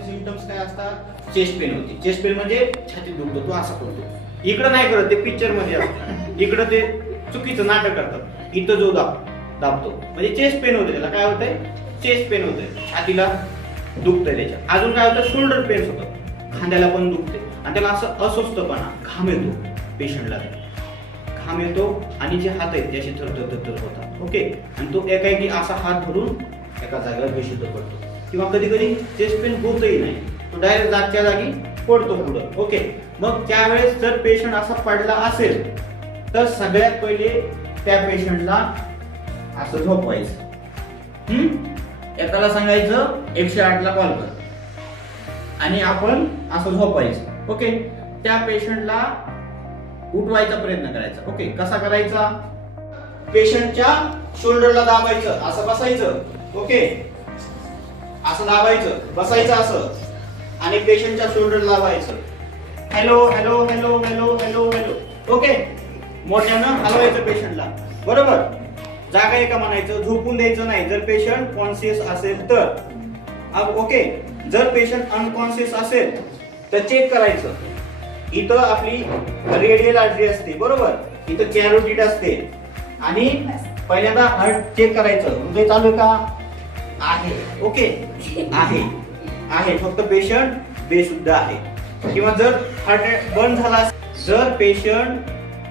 Symptoms काय असतात? Chest pain होते. चेस्ट पेन म्हणजे छातीत दुखतो, तो असा करतो. इकडं नाही करत, ते पिक्चर मध्ये असतं. इकडं ते चुकीचं नाटक करतात. इथं जो दाबतो म्हणजे चेस्ट पेन होते. त्याला काय होतंय? चेस्ट पेन होतंय, छातीला दुखतंय त्याच्या. अजून काय होतं? शोल्डर पेन होतं, खांद्याला पण दुखते आणि त्याला असं अस्वस्थपणा, घाम येतो पेशंटला. घाम येतो आणि जे हात आहेत त्याचे थरथर होतात. ओके, आणि तो एकाएकी असा हात धरून एका जागेवर बेशुद्ध पडतो. किंवा कधी कधी चेस्ट पेन होतही नाही, तो डायरेक्ट जागच्या जागी पडतो पुढं. ओके, मग त्यावेळेस जर पेशंट असा पडला असेल तर सगळ्यात पहिले त्या पेशंटला असं झोपवायचं. एकाला सांगायचं 108 ला कॉल कर आणि आपण असं झोपवायचं. ओके, त्या पेशंटला उठवायचा प्रयत्न करायचा. ओके, कसा करायचा? पेशंटच्या शोल्डरला दाबायचं, असं बसायचं. ओके, असं दाबायचं, बसायचं असं आणि पेशंटच्या शोल्डर दाबायचं. Hello hello hello hello hello hello. Okay, मोठ्यानं हलवायचं पेशंटला. बरोबर, जागा आहे का म्हणायचं, झोपून द्यायचं नाही जर पेशंट कॉन्शियस असेल तर. ओके, जर पेशंट अनकॉन्शियस असेल तर चेक करायचं. इथं आपली रेडियल आर्टरी असते, बरोबर, इथं कॅरोटिड असते आणि पहिल्यांदा हार्ट चेक करायचं. हृदय चालू आहे का? आहे. ओके, आहे, फक्त पेशंट बेशुद्ध आहे. किंवा जर हार्ट बंद झाला, जर पेशंट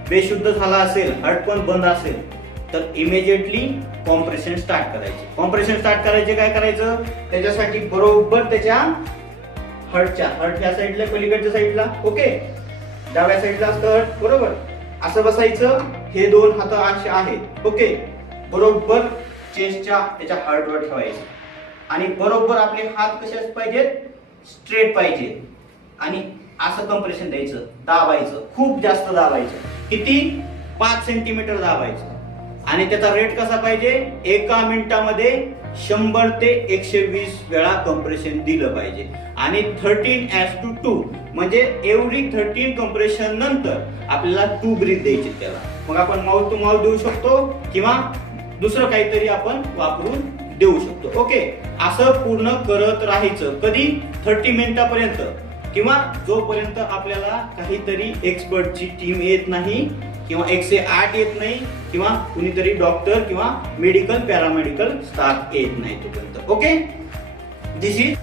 बेशुद्ध झाला असेल, हार्ट पण बंद असेल तर इमिजिएटली कॉम्प्रेशन स्टार्ट करायचे. कॉम्प्रेशन स्टार्ट करायचे काय करायचं? त्याच्यासाठी बरोबर त्याच्या हार्ट ह्या साईडला, पलीकडच्या साईडला, ओके, डाव्या साईडला असतं हार्ट, बरोबर, असं बसायचं. हे दोन हात असे आहेत. ओके, बरोबर चेस्टच्या त्याच्या हार्टवर ठेवायचं आणि बरोबर आपले हात कसे पाहिजेत? स्ट्रेट पाहिजे आणि असं कम्प्रेशन द्यायचं, दाबायचं, खूप जास्त दाबायचं. किती? 5 सेंटीमीटर दाबायचं. आणि त्याचा रेट कसा पाहिजे? एका मिनिटामध्ये 100 ते 120 वेळा कम्प्रेशन दिलं पाहिजे. आणि 13:2 म्हणजे एव्हरी 13 कम्प्रेशन नंतर आपल्याला 2 ब्रीथ द्यायचे त्याला. मग आपण माउथ टू माउथ देऊ शकतो किंवा दुसरं काहीतरी आपण वापरून देऊ शकतो. ओके, असं पूर्ण करत राहायचं. कधी? 30 मिनिटापर्यंत, किंवा जोपर्यंत आपल्याला काहीतरी एक्सपर्टची टीम येत नाही किंवा 108 येत नाही किंवा कुणीतरी डॉक्टर किंवा मेडिकल पॅरामेडिकल स्टाफ येत नाही तोपर्यंत. Okay, this is